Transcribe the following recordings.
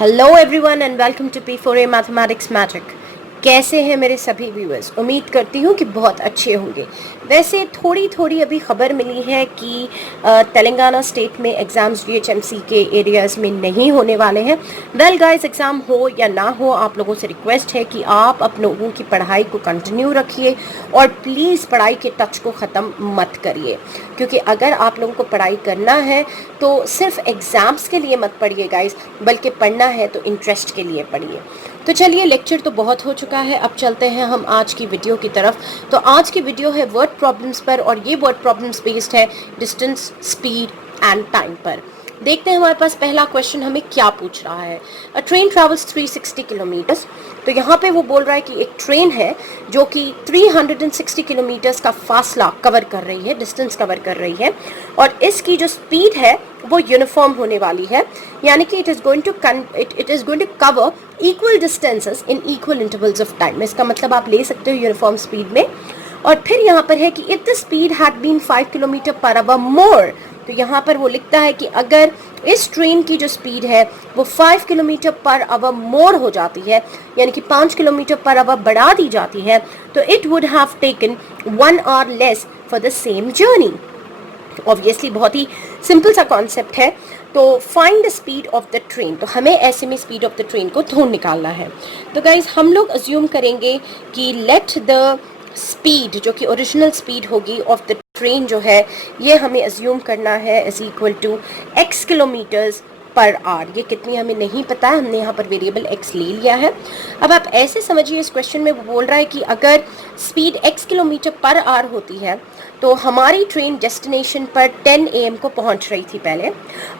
Hello everyone and welcome to P4A mathematics magic. कैसे हैं मेरे सभी व्यूअर्स? उम्मीद करती हूँ कि बहुत अच्छे होंगे। वैसे थोड़ी थोड़ी अभी खबर मिली है कि तेलंगाना स्टेट में एग्ज़ाम्स DHMC के एरियाज़ में नहीं होने वाले हैं। वेल गाइस, एग्ज़ाम हो या ना हो, आप लोगों से रिक्वेस्ट है कि आप आप लोगों की पढ़ाई को कंटिन्यू रखिए और प्लीज़ पढ़ाई के टच को ख़त्म मत करिए, क्योंकि अगर आप लोगों को पढ़ाई करना है तो सिर्फ एग्ज़ाम्स के लिए मत पढ़िए गाइस, बल्कि पढ़ना है तो इंटरेस्ट के लिए पढ़िए। तो चलिए, लेक्चर तो बहुत हो चुका है, अब चलते हैं हम आज की वीडियो की तरफ। तो आज की वीडियो है वर्ड प्रॉब्लम्स पर, और ये वर्ड प्रॉब्लम्स बेस्ड है डिस्टेंस, स्पीड एंड टाइम पर। देखते हैं हमारे पास पहला क्वेश्चन हमें क्या पूछ रहा है। अ ट्रेन ट्रैवल्स 360 किलोमीटर्स। तो यहाँ पे वो बोल रहा है कि एक ट्रेन है जो कि 360 किलोमीटर्स का फासला कवर कर रही है, डिस्टेंस कवर कर रही है, और इसकी जो स्पीड है वो यूनिफॉर्म होने वाली है, यानी कि it is going to cover equal distances in equal intervals of time. इसका मतलब आप ले सकते हो यूनिफॉर्म स्पीड में। और फिर यहाँ पर है कि if the speed had been 5 kilometre per hour more. तो यहाँ पर वो लिखता है कि अगर इस ट्रेन की जो स्पीड है वो 5 किलोमीटर पर आवर मोर हो जाती है, यानी कि 5 किलोमीटर पर आवर बढ़ा दी जाती है, तो it would have taken 1 our less for the same journey. Obviously बहुत ही सिंपल सा कॉन्सेप्ट है। तो find the speed of the train, तो हमें ऐसे में स्पीड ऑफ द ट्रेन को ढूंढ निकालना है। तो गाइज हम लोग अज्यूम करेंगे कि लेट द स्पीड, जो कि ओरिजिनल स्पीड होगी ऑफ द ट्रेन जो है, ये हमें अज्यूम करना है is equal to x kilometres per hour. ये कितनी हमें नहीं पता है, हमने यहाँ पर वेरिएबल x ले लिया है। अब आप ऐसे समझिए, इस क्वेश्चन में वो बोल रहा है कि अगर speed x kilometre per our होती है तो हमारी ट्रेन डेस्टिनेशन पर 10 AM को पहुंच रही थी पहले,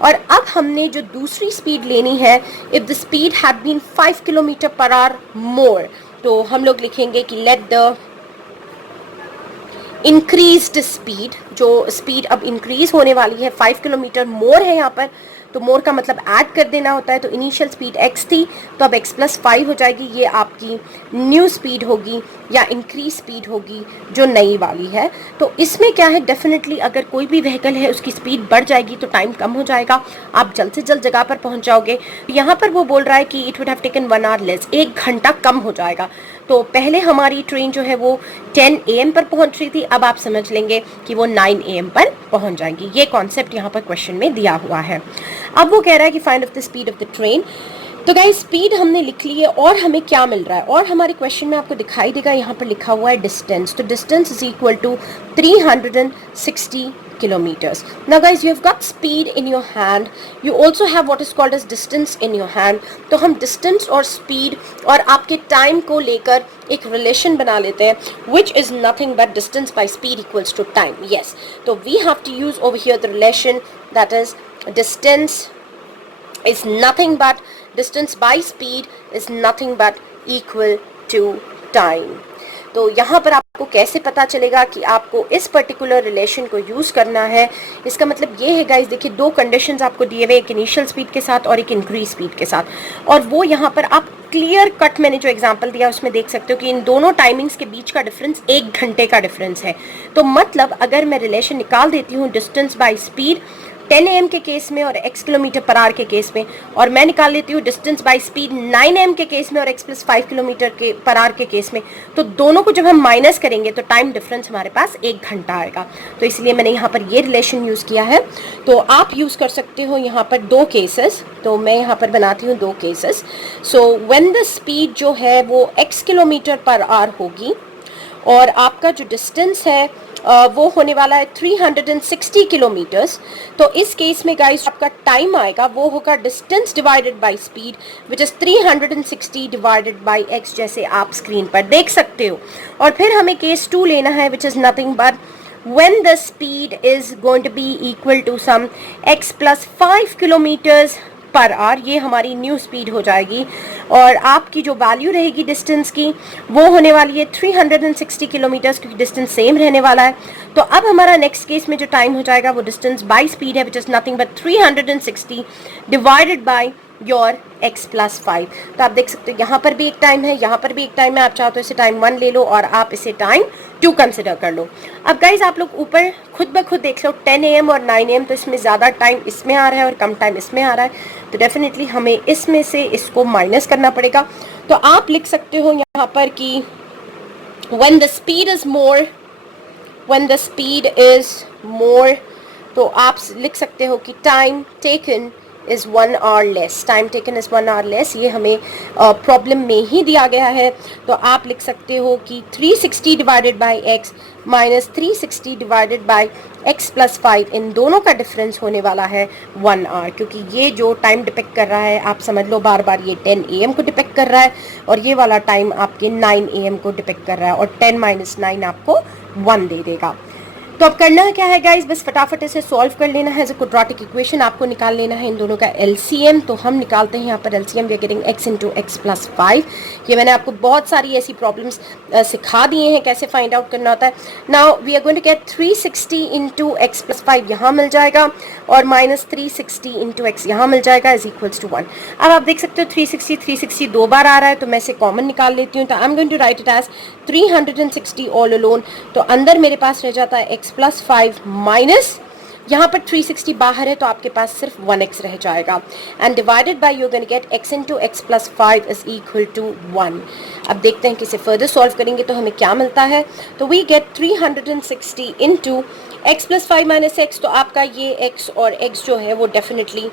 और अब हमने जो दूसरी स्पीड लेनी है, if the speed had been 5 kilometre per hour more, तो हम लोग लिखेंगे कि लेट द इंक्रीज्ड स्पीड, जो स्पीड अब इंक्रीज होने वाली है, 5 किलोमीटर मोर है यहाँ पर, तो मोर का मतलब ऐड कर देना होता है। तो इनिशियल स्पीड x थी, तो अब x प्लस 5 हो जाएगी। ये आपकी न्यू स्पीड होगी या इंक्रीज स्पीड होगी जो नई वाली है। तो इसमें क्या है, डेफिनेटली अगर कोई भी व्हीकल है उसकी स्पीड बढ़ जाएगी तो टाइम कम हो जाएगा, आप जल्द से जल्द जगह पर पहुंच जाओगे। यहाँ पर वो बोल रहा है कि it would have taken 1 our less, 1 घंटा कम हो जाएगा। तो पहले हमारी ट्रेन जो है वो 10 AM पर पहुंच रही थी, अब आप समझ लेंगे कि वो 9 AM पर पहुंच जाएंगी। ये कॉन्सेप्ट यहाँ पर क्वेश्चन में दिया हुआ है। अब वो कह रहा है कि find of the speed of the train. तो गाइस स्पीड हमने लिख ली है, और हमें क्या मिल रहा है, और हमारे क्वेश्चन में आपको दिखाई देगा यहाँ पर लिखा हुआ है डिस्टेंस। तो distance is equal to 360 kilometers. Now guys, you have got speed in your hand, you also have what is called as distance in your hand. तो हम distance और speed और आपके time को लेकर एक relation बना लेते हैं, which is nothing but distance by speed equals to time. Yes, तो we have to use over here the relation that is distance is nothing but distance by speed is nothing but equal to time. तो यहाँ पर आपको कैसे पता चलेगा कि आपको इस पर्टिकुलर रिलेशन को यूज करना है? इसका मतलब ये है गाइस, देखिए दो कंडीशंस आपको दिए हुए, एक इनिशियल स्पीड के साथ और एक इंक्रीज स्पीड के साथ, और वो यहाँ पर आप क्लियर कट मैंने जो एग्जांपल दिया उसमें देख सकते हो कि इन दोनों टाइमिंग्स के बीच का डिफरेंस 1 घंटे का डिफरेंस है। तो मतलब अगर मैं रिलेशन निकाल देती हूँ डिस्टेंस बाय स्पीड 10 AM के केस में और x किलोमीटर पर आवर के केस में, और मैं निकाल लेती हूँ डिस्टेंस बाय स्पीड 9 AM के केस में और x प्लस 5 किलोमीटर के पर आवर के केस में, तो दोनों को जब हम माइनस करेंगे तो टाइम डिफरेंस हमारे पास 1 घंटा आएगा। तो इसलिए मैंने यहाँ पर ये रिलेशन यूज़ किया है। तो आप यूज़ कर सकते हो यहाँ पर 2 केसेस, तो मैं यहाँ पर बनाती हूँ 2 cases. So when the speed जो है वो x किलोमीटर पर आवर होगी और आपका जो डिस्टेंस है वो होने वाला है 360 किलोमीटर्स, तो इस केस में गाइस आपका टाइम आएगा वो होगा distance divided by speed, which is 360 divided by x, जैसे आप स्क्रीन पर देख सकते हो। और फिर हमें केस 2 लेना है, which is nothing but when the speed is going to be equal to some x plus 5 kilometres per hour. ये हमारी न्यू स्पीड हो जाएगी, और आपकी जो वैल्यू रहेगी डिस्टेंस की वो होने वाली है 360 किलोमीटर्स, क्योंकि डिस्टेंस सेम रहने वाला है। तो अब हमारा नेक्स्ट केस में जो टाइम हो जाएगा वो डिस्टेंस बाय स्पीड है, which is nothing but 360 divided by your x plus 5। तो आप देख सकते हो यहाँ पर भी एक टाइम है, यहाँ पर भी एक टाइम है, आप चाहो तो इसे टाइम 1 ले लो और आप इसे टाइम 2 कंसिडर कर लो। अब गाइज आप लोग ऊपर खुद ब खुद देख लो 10 AM और 9 AM, तो इसमें ज़्यादा टाइम इसमें आ रहा है और कम टाइम इसमें आ रहा है, तो डेफिनेटली हमें इसमें से इसको माइनस करना पड़ेगा। तो आप लिख सकते हो यहाँ पर कि when the speed is more, तो आप लिख सकते हो कि time taken is 1 our less, time taken is 1 our less, ये हमें प्रॉब्लम में ही दिया गया है। तो आप लिख सकते हो कि 360 divided by x minus 360 divided by x plus 5, इन दोनों का डिफरेंस होने वाला है 1 आवर, क्योंकि ये जो टाइम डिपेक्ट कर रहा है आप समझ लो बार बार ये 10 AM को डिपेक्ट कर रहा है और ये वाला टाइम आपके 9 AM को डिपेक्ट कर रहा है, और 10 - 9 आपको 1 दे देगा। तो अब करना क्या है गाइज, बस फटाफट इसे सॉल्व कर लेना है। एज अ क्वाड्रेटिक इक्वेशन आपको निकाल लेना है इन दोनों का एलसीएम। तो हम निकालते हैं यहाँ पर LCM, we are getting x into x plus 5। ये मैंने आपको बहुत सारी ऐसी प्रॉब्लम्स सिखा दिए हैं कैसे फाइंड आउट करना होता है। Now we are going to get 360 into x plus 5 यहाँ मिल जाएगा और माइनस 360 इंटू एक्स यहाँ मिल जाएगा इज इक्वल्स टू 1। अब आप देख सकते हो 360 2 बार आ रहा है, तो मैं इसे कॉमन निकाल लेती हूँ। तो I am going to write it as 360 all alone. तो अंदर मेरे पास रह जाता है x प्लस 5 माइनस, यहाँ पर 360 बाहर है तो आपके पास सिर्फ 1x रह जाएगा, and divided by you going to get x into x plus 5 is equal to 1। अब देखते हैं कि इसे फर्दर सॉल्व करेंगे तो हमें क्या मिलता है। तो we get 360 into x plus 5 minus x, तो आपका ये x और x जो है वो डेफिनेटली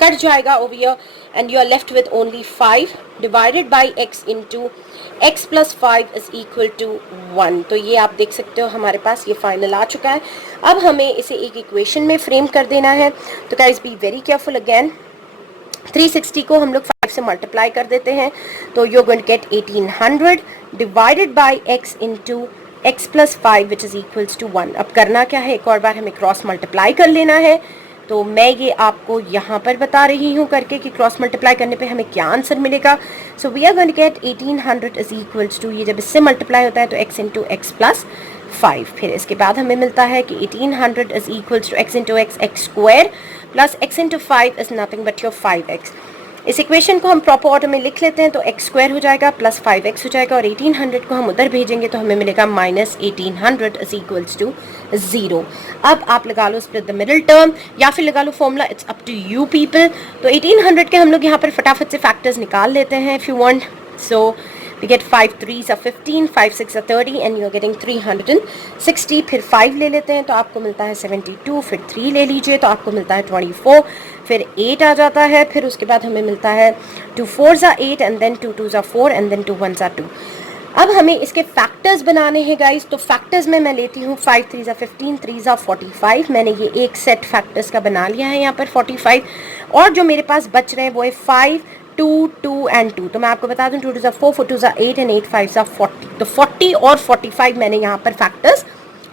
कट जाएगा over here, and you are left with only 5 divided by x into x plus 5 is equal to 1। तो ये आप देख सकते हो हमारे पास ये फाइनल आ चुका है। अब हमें इसे एक इक्वेशन में फ्रेम कर देना है। तो guys be very careful again, 360 को हम लोग 5 से मल्टीप्लाई कर देते हैं, तो you are going to get 1800 divided by x into x plus 5 which is equals to 1। अब करना क्या है, एक और बार हमें क्रॉस मल्टीप्लाई कर लेना है। तो मैं ये आपको यहाँ पर बता रही हूँ करके कि क्रॉस मल्टीप्लाई करने पे हमें क्या आंसर मिलेगा। So we are going to get 1800 is equals to, ये जब इससे मल्टीप्लाई होता है तो x इंटू एक्स प्लस 5, फिर इसके बाद हमें मिलता है कि 1800 is equals to x into x square plus x into 5 is nothing but your 5x। इस इक्वेशन को हम प्रॉपर ऑर्डर में लिख लेते हैं, तो x स्क्वायर हो जाएगा प्लस 5x हो जाएगा, और 1800 को हम उधर भेजेंगे तो हमें मिलेगा माइनस 1800 इज इक्वल्स टू 0। अब आप लगा लो स्प्लिट द मिडिल टर्म या फिर लगा लो formula, it's up to you people. तो 1800 के हम लोग यहाँ पर फटाफट से फैक्टर्स निकाल लेते हैं if you want. So we get 5 3s are 15, 5 6 are 30 and you are getting 360। फिर 5 ले लेते हैं तो आपको मिलता है 72, फिर 3 ले लीजिए तो आपको मिलता है 24, फिर 8 आ जाता है, फिर उसके बाद हमें मिलता है 2 4s are 8 and then 2 2s are 4 and then 2 1s are 2। अब हमें इसके फैक्टर्स बनाने हैं गाइस। तो फैक्टर्स में मैं लेती हूँ 5 3s are 15, 3s are 45। मैंने ये एक सेट फैक्टर्स का बना लिया है यहाँ पर 45, और जो मेरे पास बच रहे हैं वो है 5 2 2 and 2। तो मैं आपको बता दूं 2 2s are 4, 4 2s are 8 and 8 5s are 40। तो 40 और 45 मैंने यहाँ पर फैक्टर्स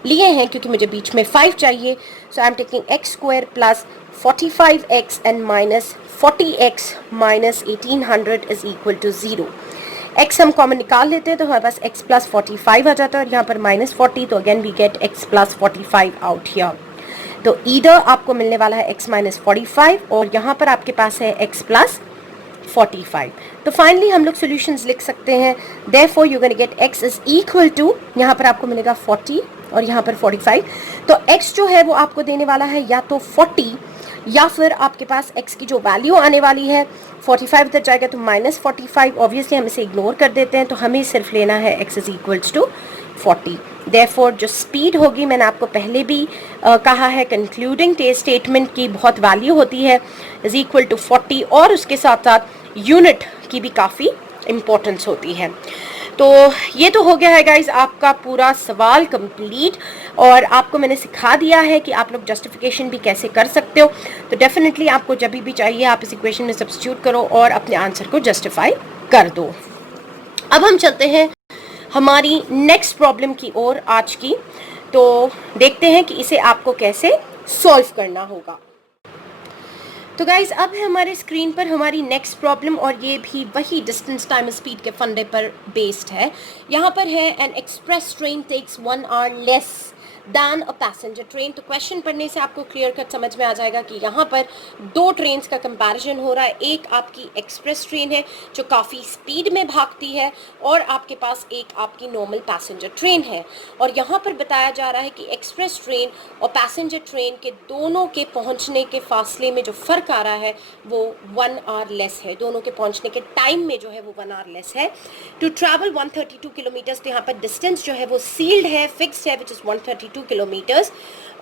लिए हैं क्योंकि मुझे बीच में 5 चाहिए। So I am taking x square plus 45x and minus 40x minus 1800 is equal to 0। x हम कॉमन निकाल लेते हैं तो हमारे पास x प्लस 45 आ जाता है और यहाँ पर माइनस 40, तो again we get x plus 45 out here. तो ईदर आपको मिलने वाला है x माइनस 45 और यहाँ पर आपके पास है x प्लस 45। तो फाइनली हम लोग सॉल्यूशंस लिख सकते हैं। Therefore you gonna get x is equal to, यहाँ पर आपको मिलेगा 40 और यहाँ पर 45। तो x जो है वो आपको देने वाला है या तो 40 या फिर आपके पास x की जो वैल्यू आने वाली है 45 इधर जाएगा तो माइनस 45। ऑब्वियसली हम इसे इग्नोर कर देते हैं, तो हमें सिर्फ लेना है x is equals to 40। Therefore जो स्पीड होगी, मैंने आपको पहले भी कहा है कंक्लूडिंग स्टेटमेंट की बहुत वैल्यू होती है, इज इक्वल टू 40, और उसके साथ साथ यूनिट की भी काफ़ी इम्पोर्टेंस होती है। तो ये तो हो गया है गाइज आपका पूरा सवाल कंप्लीट, और आपको मैंने सिखा दिया है कि आप लोग जस्टिफिकेशन भी कैसे कर सकते हो। तो डेफिनेटली आपको जब भी चाहिए आप इस इक्वेशन में सब्स्टिट्यूट करो और अपने आंसर को जस्टिफाई कर दो। अब हम चलते हैं हमारी नेक्स्ट प्रॉब्लम की ओर आज की, तो देखते हैं कि इसे आपको कैसे सॉल्व करना होगा। तो गाइज अब है हमारे स्क्रीन पर हमारी नेक्स्ट प्रॉब्लम, और ये भी वही डिस्टेंस टाइम स्पीड के फंडे पर बेस्ड है। यहाँ पर है an express train takes 1 hour less than a passenger train. तो क्वेश्चन पढ़ने से आपको क्लियर कट समझ में आ जाएगा कि यहाँ पर दो ट्रेन्स का कंपैरिजन हो रहा है। एक आपकी एक्सप्रेस ट्रेन है जो काफ़ी स्पीड में भागती है, और आपके पास एक आपकी नॉर्मल पैसेंजर ट्रेन है। और यहाँ पर बताया जा रहा है कि एक्सप्रेस ट्रेन और पैसेंजर ट्रेन के दोनों के पहुँचने के फासले में जो फ़र्क आ रहा है वो 1 आवर लेस है। दोनों के पहुँचने के टाइम में जो है वो 1 आवर लेस है। टू ट्रैवल 132 किलोमीटर्स, तो यहाँ पर डिस्टेंस जो है वो सील्ड है, फिक्स्ड है, विच इज़ 132 किलोमीटर्स।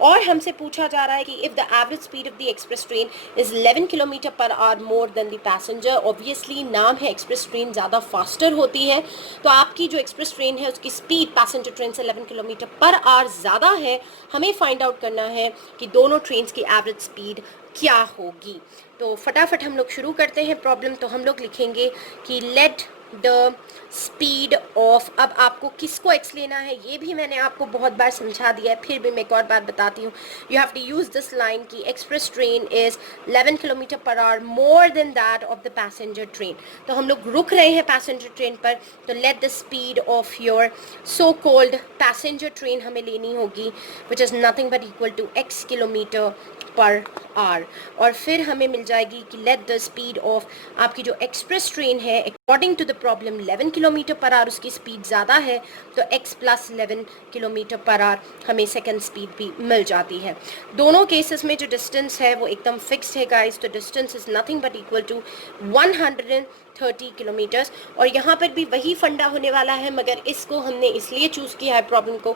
और हमसे पूछा जा रहा है कि if the average speed of the express train is 11 kilometre per hour more then the passenger. Obviously नाम है एक्सप्रेस ट्रेन ज़्यादा फास्टर होती है, तो आपकी जो एक्सप्रेस ट्रेन है उसकी स्पीड पैसेंजर ट्रेन से 11 किलोमीटर पर आवर ज़्यादा है। हमें फाइंड आउट करना है कि दोनों ट्रेन की एवरेज स्पीड क्या होगी। तो फटाफट हम लोग शुरू करते हैं प्रॉब्लम। तो हम लोग लिखेंगे कि लेट द स्पीड ऑफ, अब आपको किसको एक्स लेना है ये भी मैंने आपको बहुत बार समझा दिया है, फिर भी मैं एक और बात बताती हूँ। You have to use this line कि express train is 11 kilometre per hour more than that of the passenger train. तो हम लोग रुक रहे हैं पैसेंजर ट्रेन पर, तो let the speed of your so called passenger train हमें लेनी होगी, which is nothing but equal to x kilometre per hour. और फिर हमें मिल जाएगी कि लेट द स्पीड ऑफ आपकी जो एक्सप्रेस ट्रेन है according to the problem 11 kilometre per hour, उसकी स्पीड ज़्यादा है, तो x plus 11 kilometre per hour हमें सेकंड स्पीड भी मिल जाती है। दोनों केसेस में जो डिस्टेंस है वो एकदम फिक्स्ड है गाइस, तो distance is nothing but equal to 130 kilometres. और यहाँ पर भी वही फंडा होने वाला है, मगर इसको हमने इसलिए चूज़ किया है प्रॉब्लम को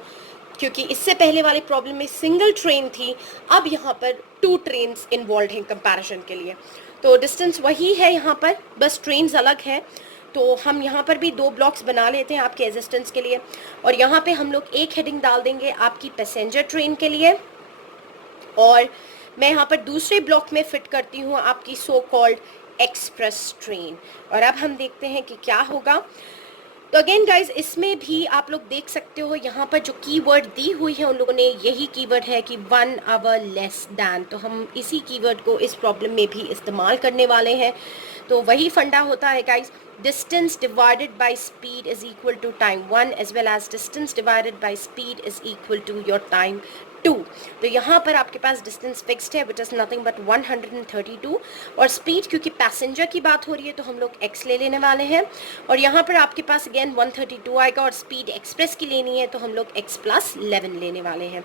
क्योंकि इससे पहले वाले प्रॉब्लम में सिंगल ट्रेन थी, अब यहाँ पर 2 ट्रेन्स इन्वॉल्व हैं कंपैरिजन के लिए। तो डिस्टेंस वही है यहाँ पर, बस ट्रेन्स अलग है। तो हम यहाँ पर भी 2 ब्लॉक्स बना लेते हैं आपके एग्जिस्टेंस के लिए, और यहाँ पे हम लोग एक हेडिंग डाल देंगे आपकी पैसेंजर ट्रेन के लिए, और मैं यहाँ पर दूसरे ब्लॉक में फिट करती हूँ आपकी सो कॉल्ड एक्सप्रेस ट्रेन। और अब हम देखते हैं कि क्या होगा। तो अगेन गाइज, इसमें भी आप लोग देख सकते हो यहाँ पर जो कीवर्ड दी हुई है उन लोगों ने यही कीवर्ड है कि 1 आवर लेस दैन, तो हम इसी कीवर्ड को इस प्रॉब्लम में भी इस्तेमाल करने वाले हैं। तो वही फंडा होता है guys, distance divided by speed is equal to time 1 as well as distance divided by speed is equal to your time 2। तो यहाँ पर आपके पास डिस्टेंस फिक्स्ड है विच इज़ नथिंग बट 132, और स्पीड क्योंकि पैसेंजर की बात हो रही है तो हम लोग x ले लेने वाले हैं, और यहाँ पर आपके पास अगेन 132 आएगा, और स्पीड एक्सप्रेस की लेनी है तो हम लोग x प्लस 11 लेने वाले हैं।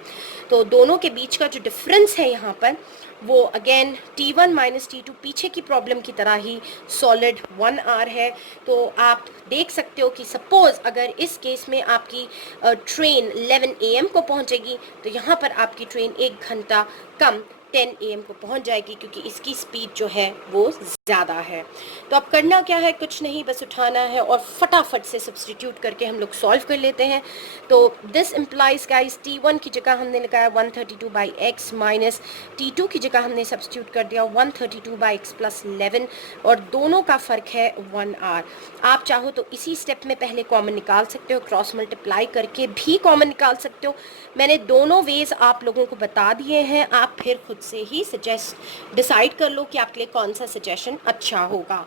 तो दोनों के बीच का जो डिफरेंस है यहाँ पर वो अगेन T1 माइनस T2 पीछे की प्रॉब्लम की तरह ही सॉलिड 1 आवर है। तो आप देख सकते हो कि सपोज अगर इस केस में आपकी ट्रेन 11 AM को पहुंचेगी, तो यहाँ पर आपकी ट्रेन 1 घंटा कम 10 AM को पहुंच जाएगी, क्योंकि इसकी स्पीड जो है वो ज़्यादा है। तो अब करना क्या है, कुछ नहीं, बस उठाना है और फटाफट से सब्सटीट्यूट करके हम लोग सॉल्व कर लेते हैं। तो दिस इम्प्लाइज गाइस T1 की जगह हमने लगाया 132 बाई एक्स, माइनस T2 की जगह हमने सब्सटीट्यूट कर दिया 132 बाई एक्स प्लस 11, और दोनों का फ़र्क है 1 आवर। आप चाहो तो इसी स्टेप में पहले कॉमन निकाल सकते हो, क्रॉस मल्टीप्लाई करके भी कॉमन निकाल सकते हो। मैंने दोनों वेज आप लोगों को बता दिए हैं, आप फिर खुद से ही सजेस्ट डिसाइड कर लो कि आपके लिए कौन सा सजेशन अच्छा होगा।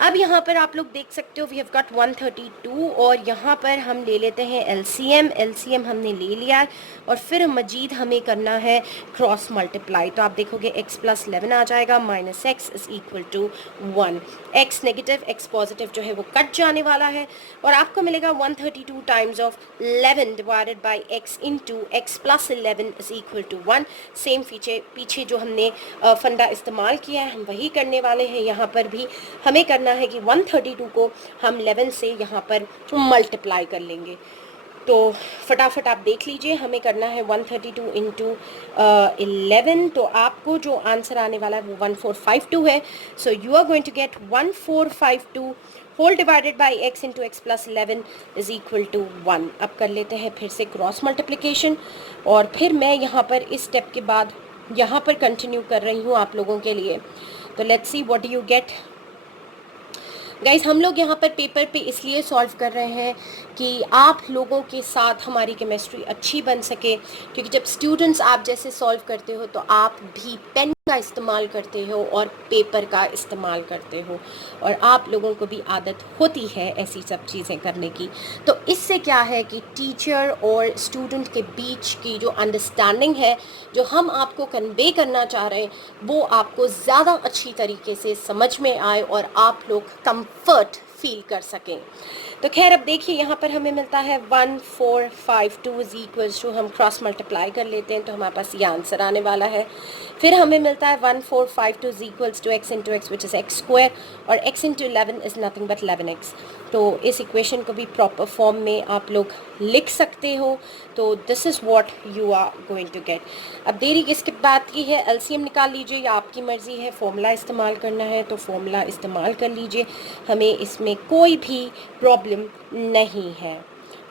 अब यहाँ पर आप लोग देख सकते हो वी हैव गॉट 132, और यहाँ पर हम ले लेते हैं एलसीएम हमने ले लिया, और फिर मजीद हमें करना है क्रॉस मल्टीप्लाई। तो आप देखोगे x प्लस 11 आ जाएगा, minus x is equal to 1। x negative x positive जो है वो कट जाने वाला है, और आपको मिलेगा 132 times of 11 divided by x into x plus 11 is equal to 1। Same पीछे जो हमने फंडा इस्तेमाल किया है हम वही करने वाले हैं। यहाँ पर भी हमें करना है कि 132 को हम 11 से यहाँ पर मल्टीप्लाई कर लेंगे। तो फटाफट आप देख लीजिए, हमें करना है 132 इंटू 11, तो आपको जो आंसर आने वाला है वो 1452 है। So you are going to get 1452 whole divided by x into x plus 11 is equal to 1। अब कर लेते हैं फिर से क्रॉस मल्टीप्लिकेशन, और फिर मैं यहाँ पर इस स्टेप के बाद यहाँ पर कंटिन्यू कर रही हूँ आप लोगों के लिए। तो let's see what you get guys. हम लोग यहाँ पर पेपर पे इसलिए सॉल्व कर रहे हैं कि आप लोगों के साथ हमारी केमिस्ट्री अच्छी बन सके, क्योंकि जब स्टूडेंट्स आप जैसे सॉल्व करते हो तो आप भी पेन का इस्तेमाल करते हो और पेपर का इस्तेमाल करते हो, और आप लोगों को भी आदत होती है ऐसी सब चीज़ें करने की। तो इससे क्या है कि टीचर और स्टूडेंट के बीच की जो अंडरस्टैंडिंग है, जो हम आपको कन्वे करना चाह रहे हैं, वो आपको ज़्यादा अच्छी तरीके से समझ में आए और आप लोग कंफर्ट फील कर सकें। तो खैर अब देखिए यहाँ पर हमें मिलता है 1452 इज इक्वल्स टू, हम क्रॉस मल्टीप्लाई कर लेते हैं तो हमारे पास ये आंसर आने वाला है। फिर हमें मिलता है 1452 is equals to x into x which is x square, और x into 11 is nothing but 11x। तो इस इक्वेशन को भी प्रॉपर फॉर्म में आप लोग लिख सकते हो। तो this is what you are going to get. अब देरी किसकी बात की है, एलसीएम निकाल लीजिए या आपकी मर्ज़ी है, फॉर्मूला इस्तेमाल करना है तो फॉर्मूला इस्तेमाल कर लीजिए, हमें इसमें कोई भी प्रॉब्लम नहीं है।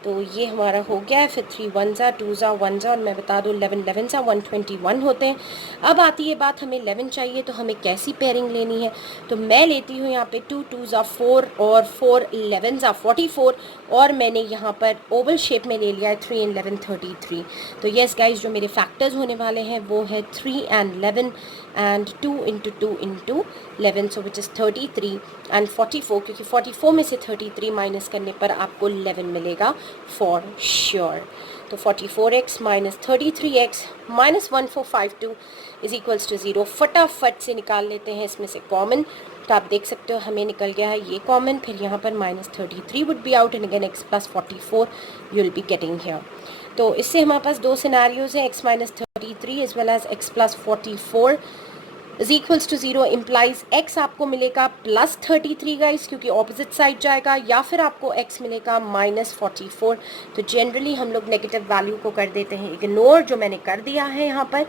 तो ये हमारा हो गया है। फिर 3 1 ज़ा 2 ज़ा 1 ज़ा, और मैं बता दूँ 11 11 ज़ा 121 होते हैं। अब आती है बात, हमें 11 चाहिए तो हमें कैसी पेयरिंग लेनी है। तो मैं लेती हूँ यहाँ पे 2 2 ज़ा 4 और 4 11 ज़ा 44, और मैंने यहाँ पर ओवल शेप में ले लिया है 3 and 11 33। तो येस गाइज, जो मेरे फैक्टर्स होने वाले हैं वो है 3 and 11 and 2 into 2 into 11, so which is 33 and 44, क्योंकि 44 में से 33 माइनस करने पर आपको 11 मिलेगा फॉर श्योर। तो 44x minus 33x minus 1452 is equals to 0। फटाफट से निकाल लेते हैं इसमें से कॉमन। तो आप देख सकते हो हमें निकल गया है ये कॉमन, फिर यहाँ पर minus 33 would be out and again x plus 44 you will be getting here. तो इससे हमारे पास दो सिनारियोज हैं, x minus 33 as well as x plus 44 is equals to 0 implies x आपको मिलेगा प्लस 33 गाइस, क्योंकि ऑपोजिट साइड जाएगा, या फिर आपको x मिलेगा माइनस 44। तो जनरली हम लोग नेगेटिव वैल्यू को कर देते हैं इग्नोर, जो मैंने कर दिया है यहाँ पर।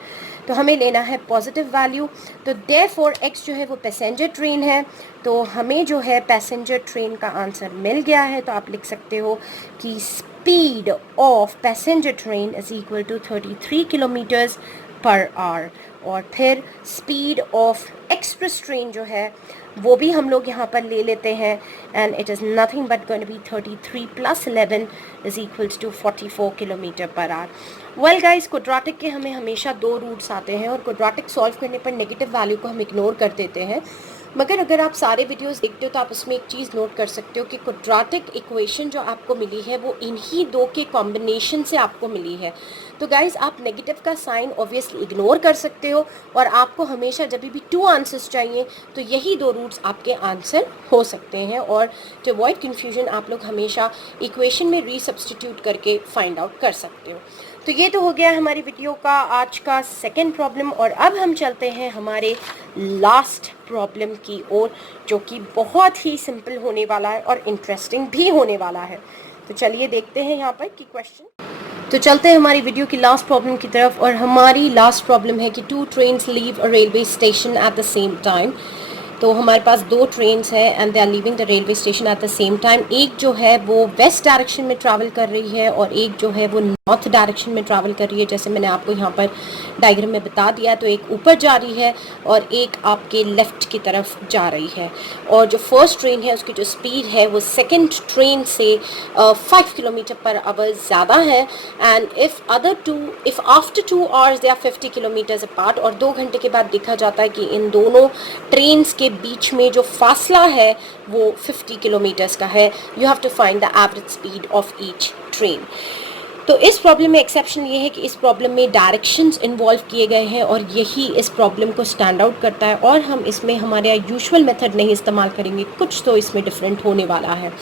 तो हमें लेना है पॉजिटिव वैल्यू। तो देयरफॉर x जो है वो पैसेंजर ट्रेन है, तो हमें जो है पैसेंजर ट्रेन का आंसर मिल गया है। तो आप लिख सकते हो कि speed of passenger train is equal to 33 kilometres per hour, और फिर स्पीड ऑफ एक्सप्रेस ट्रेन जो है वो भी हम लोग यहाँ पर ले लेते हैं, and it is nothing but going to be 33 plus 11 is equals to 44 kilometre per hour. Well guys, quadratic के हमें हमेशा दो रूट्स आते हैं, और क्वाड्रेटिक सॉल्व करने पर नेगेटिव वैल्यू को हम इग्नोर कर देते हैं। मगर अगर आप सारे वीडियोस देखते हो तो आप उसमें एक चीज़ नोट कर सकते हो कि क्वाड्रेटिक इक्वेशन जो आपको मिली है वो इन्हीं दो के कॉम्बिनेशन से आपको मिली है। तो गाइज, आप नेगेटिव का साइन ऑब्वियसली इग्नोर कर सकते हो, और आपको हमेशा जब भी 2 आंसर्स चाहिए तो यही दो रूट्स आपके आंसर हो सकते हैं। और टू अवॉइड कन्फ्यूजन आप लोग हमेशा इक्वेशन में रीसब्स्टिट्यूट करके फाइंड आउट कर सकते हो। तो ये तो हो गया हमारी वीडियो का आज का सेकेंड प्रॉब्लम, और अब हम चलते हैं हमारे लास्ट प्रॉब्लम की ओर, जो कि बहुत ही सिंपल होने वाला है और इंटरेस्टिंग भी होने वाला है। तो चलिए देखते हैं यहाँ पर की क्वेश्चन। तो चलते हैं हमारी वीडियो की लास्ट प्रॉब्लम की तरफ, और हमारी लास्ट प्रॉब्लम है कि 2 trains leave a railway station at the same time. तो हमारे पास 2 ट्रेन्स हैं and they are leaving the railway station at the same time. एक जो है वो वेस्ट डायरेक्शन में ट्रैवल कर रही है, और एक जो है वो नॉर्थ डायरेक्शन में ट्रैवल कर रही है, जैसे मैंने आपको यहाँ पर डायग्राम में बता दिया। तो एक ऊपर जा रही है और एक आपके लेफ़्ट की तरफ जा रही है, और जो फर्स्ट ट्रेन है उसकी जो स्पीड है वो सेकेंड ट्रेन से 5 किलोमीटर पर आवर ज़्यादा है, and if after 2 hours they are 50 kilometres apart, और 2 घंटे के बाद देखा जाता है कि इन दोनों ट्रेन्स के बीच में जो फासला है वो 50 किलोमीटर्स का है। You have to find the average speed of each train. तो इस प्रॉब्लम में एक्सेप्शन ये है कि इस प्रॉब्लम में डायरेक्शंस इन्वॉल्व किए गए हैं, और यही इस प्रॉब्लम को स्टैंड आउट करता है, और हम इसमें हमारे यूजुअल मेथड नहीं इस्तेमाल करेंगे, कुछ तो इसमें डिफरेंट होने वाला है।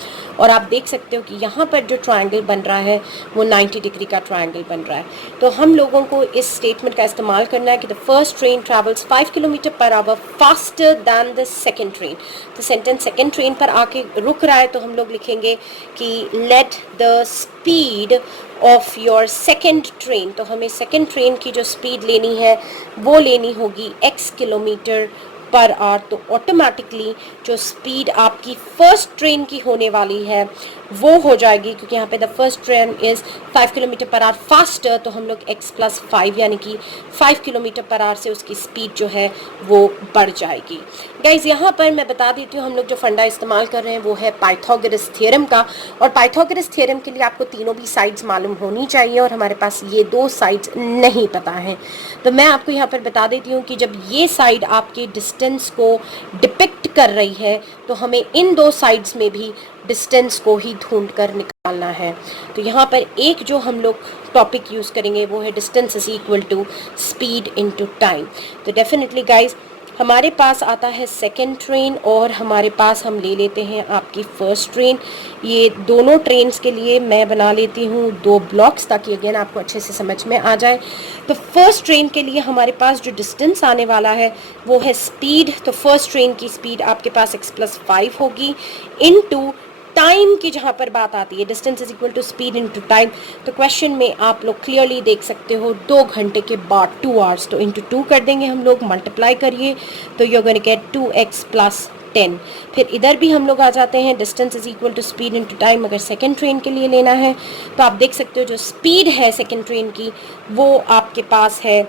और आप देख सकते हो कि यहाँ पर जो ट्रायंगल बन रहा है वो 90 डिग्री का ट्रायंगल बन रहा है। तो हम लोगों को इस स्टेटमेंट का इस्तेमाल करना है कि the first train travels 5 kilometre per our faster than the second train. तो सेंटेंस सेकेंड ट्रेन पर आके रुक रहा है, तो हम लोग लिखेंगे कि let the speed of your second train. तो हमें सेकेंड ट्रेन की जो स्पीड लेनी है वो लेनी होगी x किलोमीटर पर आवर, तो ऑटोमेटिकली जो स्पीड आपकी फर्स्ट ट्रेन की होने वाली है वो हो जाएगी, क्योंकि यहाँ पे the first train is 5 kilometre per our faster, तो हम लोग x+5 यानी कि 5 किलोमीटर पर आवर से उसकी स्पीड जो है वो बढ़ जाएगी। गाइज यहाँ पर मैं बता देती हूँ, हम लोग जो फंडा इस्तेमाल कर रहे हैं वो है पाइथागोरस थ्योरम का, और पाइथागोरस थ्योरम के लिए आपको तीनों भी साइड्स मालूम होनी चाहिए, और हमारे पास ये दो साइड्स नहीं पता है। तो मैं आपको यहाँ पर बता देती हूँ कि जब ये साइड आपके डिस्टेंस को डिपिक्ट कर रही है तो हमें इन दो साइड्स में भी डिस्टेंस को ही ढूंढ कर निकालना है। तो यहाँ पर एक जो हम लोग टॉपिक यूज़ करेंगे वो है distance is equal to speed into time. तो डेफिनेटली गाइज हमारे पास आता है सेकेंड ट्रेन, और हमारे पास हम ले लेते हैं आपकी फर्स्ट ट्रेन। ये दोनों ट्रेन्स के लिए मैं बना लेती हूँ दो ब्लॉक्स, ताकि अगेन आपको अच्छे से समझ में आ जाए। तो फर्स्ट ट्रेन के लिए हमारे पास जो डिस्टेंस आने वाला है वो है स्पीड। तो फर्स्ट ट्रेन की स्पीड आपके पास x+5 होगी इनटू टाइम की जहाँ पर बात आती है, distance is equal to speed into time. तो क्वेश्चन में आप लोग क्लियरली देख सकते हो 2 घंटे के बाद 2 आवर्स, तो इनटू 2 कर देंगे हम लोग, मल्टीप्लाई करिए तो you are going to get 2x+10। फिर इधर भी हम लोग आ जाते हैं, distance is equal to speed into time. अगर सेकेंड ट्रेन के लिए लेना है तो आप देख सकते हो जो स्पीड है सेकेंड ट्रेन की वो आपके पास है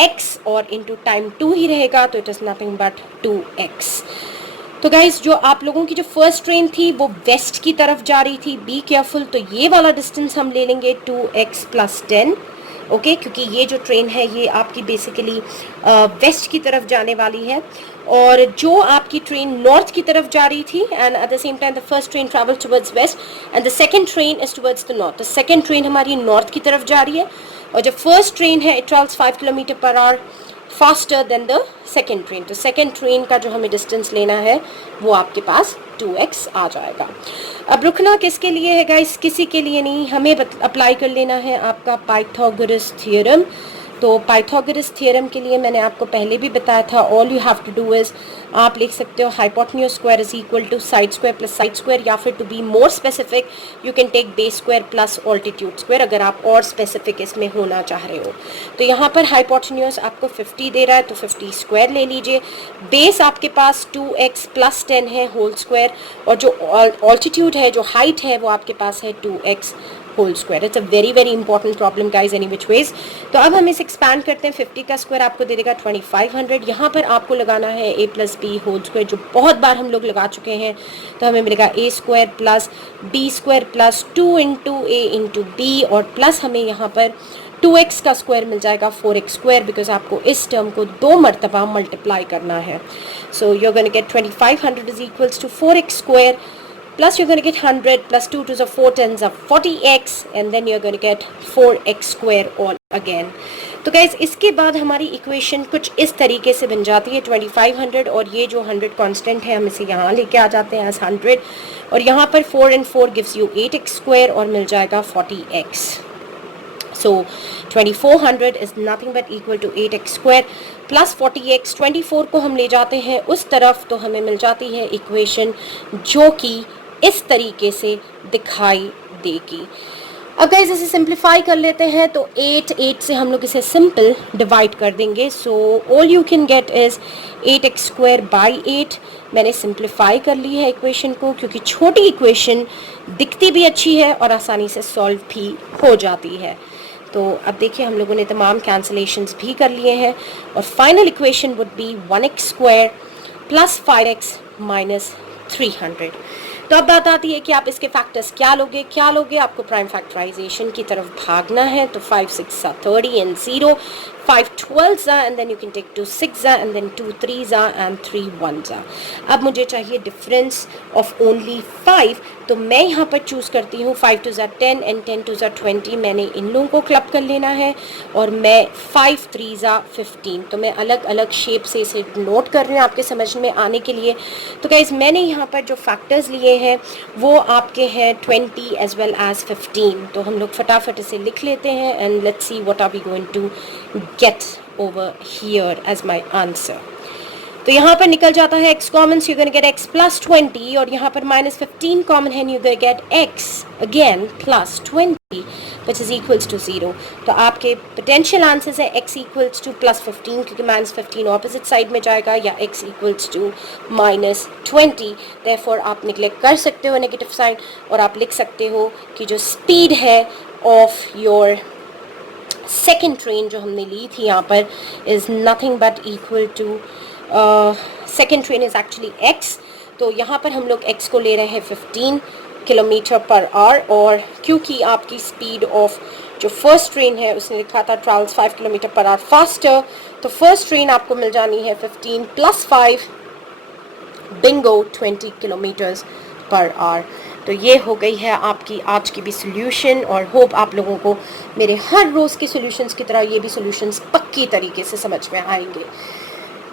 x, और इनटू टाइम 2 ही रहेगा, तो it is nothing but 2x। तो गाइज जो आप लोगों की जो फर्स्ट ट्रेन थी वो वेस्ट की तरफ जा रही थी, बी केयरफुल। तो ये वाला डिस्टेंस हम ले लेंगे 2x+10, ओके, क्योंकि ये जो ट्रेन है ये आपकी बेसिकली वेस्ट की तरफ जाने वाली है, और जो आपकी ट्रेन नॉर्थ की तरफ जा रही थी, and eight the same time the first train travel towards waste and the second train is towards the north. तो सेकंड ट्रेन हमारी नॉर्थ की तरफ जा रही है, और जो फर्स्ट ट्रेन है it travels 5 kilometre per our faster than the second train. तो सेकेंड ट्रेन का जो हमें डिस्टेंस लेना है वो आपके पास 2x आ जाएगा। अब रुकना किसके लिए है गाइस? किसी के लिए नहीं, हमें अप्लाई कर लेना है आपका पाइथागोरस थ्योरम। तो पाइथागोरस थ्योरम के लिए मैंने आपको पहले भी बताया था, all you have to do is आप लिख सकते हो hypotenuse square is equal to side square plus side square, या फिर to be more specific you can take base square plus altitude square, अगर आप और स्पेसिफिक इसमें होना चाह रहे हो। तो यहाँ पर हाइपोटेन्यूज आपको 50 दे रहा है तो 50 स्क्वायर ले लीजिए। बेस आपके पास 2x+10 है होल स्क्वायर, और जो ऑल्टीट्यूड है, जो हाइट है, वो आपके पास है 2x whole square. It's a very very important problem guys any which ways. तो अब हम इसे एक्सपैंड करते हैं, 50 का स्क्वायर आपको दे देगा 2500। यहाँ पर आपको लगाना है a+b होल स्क्वायर, जो बहुत बार हम लोग लगा चुके हैं, तो हमें मिलेगा a square plus b square plus 2 into a into b, और प्लस हमें यहाँ पर 2x का स्क्वायर मिल जाएगा 4x स्क्वायर, बिकॉज आपको इस टर्म को 2 मरतबा मल्टीप्लाई करना है। So you are going to get 2500 is equals to 4x square, plus you're going to get 100 plus 2 to the 4 10s are 40x, and then you're going to get 4x square all again. तो guys इसके बाद हमारी equation कुछ इस तरीके से बन जाती है 2500, और ये जो 100 कांस्टेंट है हम इसे यहाँ लेके आ जाते हैं एज 100, और यहाँ पर 4 and 4 gives you 8x square, और मिल जाएगा 40x। So 2400 is nothing but equal to 8x square plus 40x। 24 को हम ले जाते हैं उस तरफ, तो हमें मिल जाती है इक्वेशन जो कि इस तरीके से दिखाई देगी। अब गाइस इसे सिंप्लीफाई कर लेते हैं, तो 8 से हम लोग इसे सिंपल डिवाइड कर देंगे। So all you can get is 8x square by 8। मैंने सिंप्लीफाई कर ली है इक्वेशन को, क्योंकि छोटी इक्वेशन दिखती भी अच्छी है और आसानी से सॉल्व भी हो जाती है। तो अब देखिए हम लोगों ने तमाम कैंसलेशंस भी कर लिए हैं, और final equation would be 1x square plus 5x minus 300। तो अब बात आती है कि आप इसके फैक्टर्स क्या लोगे। आपको प्राइम फैक्टराइजेशन की तरफ भागना है, तो 5 6 30 and 0, 5 12s and then you can take 2 6 and then 2 3s and 3 1s। अब मुझे चाहिए डिफरेंस ऑफ ओनली 5, तो मैं यहाँ पर चूज़ करती हूँ 5 2s 10 and 10 2s 20। मैंने इन लोगों को क्लब कर लेना है, और मैं 5 3s 15। तो मैं अलग अलग शेप से इसे नोट कर रही हूँ आपके समझ में आने के लिए। तो गाइज मैंने यहाँ पर जो फैक्टर्स लिए हैं वो आपके हैं 20 एज वेल एज 15। तो हम लोग फटाफट इसे लिख लेते हैं, and let's see what are we going to get over here as my answer। तो यहाँ पर निकल जाता है x common, so you're going to get x plus 20, और यहाँ पर minus 15 कॉमन है, you're going to get x again plus 20 which is equals to 0। तो आपके पोटेंशियल आंसर्स है x इक्वल्स टू +15 क्योंकि -15 ऑपोजिट साइड में जाएगा, या x इक्वल्स टू -20। देयरफॉर आप निगलेक्ट कर सकते हो नेगेटिव साइन और आप लिख सकते हो कि जो स्पीड है ऑफ योर सेकेंड ट्रेन जो हमने ली थी यहाँ पर is nothing but equal to, second train is actually x। तो यहाँ पर हम लोग x को ले रहे हैं 15 किलोमीटर पर आवर, और क्योंकि आपकी स्पीड ऑफ जो फर्स्ट ट्रेन है उसने लिखा था travels 5 kilometre per our faster, तो फर्स्ट ट्रेन आपको मिल जानी है 15 + 5 बिंगो 20 किलोमीटर्स पर आवर। तो ये हो गई है आपकी आज की भी सोल्यूशन, और होप आप लोगों को मेरे हर रोज़ के सोल्यूशंस की तरह ये भी सोल्यूशंस पक्की तरीके से समझ में आएंगे।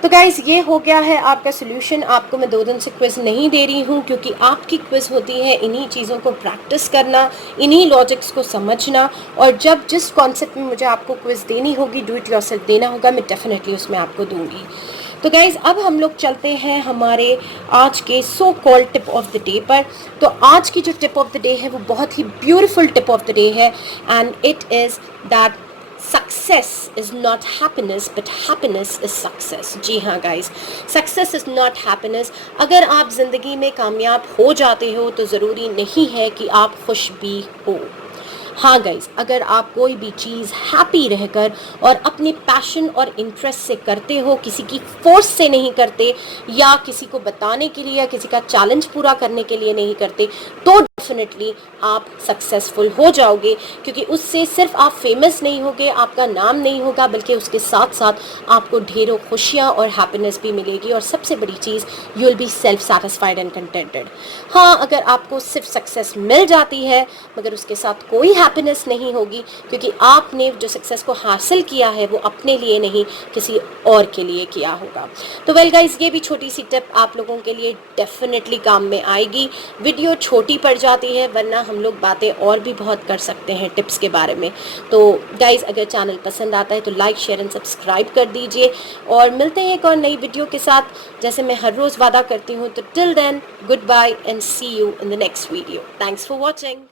तो गाइज़ ये हो गया है आपका सोल्यूशन। आपको मैं 2 दिन से क्विज़ नहीं दे रही हूँ क्योंकि आपकी क्विज़ होती है इन्हीं चीज़ों को प्रैक्टिस करना, इन्हीं लॉजिक्स को समझना, और जब जिस कॉन्सेप्ट में मुझे आपको क्विज़ देनी होगी, डू इट योरसेल्फ देना होगा, मैं डेफिनेटली उसमें आपको दूंगी। तो गाइज़ अब हम लोग चलते हैं हमारे आज के so called tip of the day पर। तो आज की जो टिप ऑफ द डे है वो बहुत ही beautiful tip of the day है, and it is that success is not happiness but happiness is success. जी हाँ guys, success is not happiness. अगर आप ज़िंदगी में कामयाब हो जाते हो तो ज़रूरी नहीं है कि आप खुश भी हो। हाँ गाइज, अगर आप कोई भी चीज़ हैप्पी रहकर और अपने पैशन और इंटरेस्ट से करते हो, किसी की फोर्स से नहीं करते, या किसी को बताने के लिए या किसी का चैलेंज पूरा करने के लिए नहीं करते, तो डेफिनेटली आप सक्सेसफुल हो जाओगे, क्योंकि उससे सिर्फ आप फेमस नहीं होगे, आपका नाम नहीं होगा, बल्कि उसके साथ साथ आपको ढेरों खुशियाँ और हैप्पीनेस भी मिलेगी, और सबसे बड़ी चीज़ you will be self satisfied and contented. हाँ, अगर आपको सिर्फ सक्सेस मिल जाती है मगर उसके साथ कोई हैप्पीनेस नहीं होगी, क्योंकि आपने जो सक्सेस को हासिल किया है वो अपने लिए नहीं किसी और के लिए किया होगा। तो वेल गाइज, ये भी छोटी सी टिप आप लोगों के लिए डेफिनेटली काम में आएगी। वीडियो छोटी पड़ जाती है, वरना हम लोग बातें और भी बहुत कर सकते हैं टिप्स के बारे में। तो गाइज, अगर चैनल पसंद आता है तो लाइक, शेयर एंड सब्सक्राइब कर दीजिए, और मिलते हैं एक और नई वीडियो के साथ, जैसे मैं हर रोज़ वादा करती हूँ। तो till then, goodbye and see you in the next video. Thanks for watching.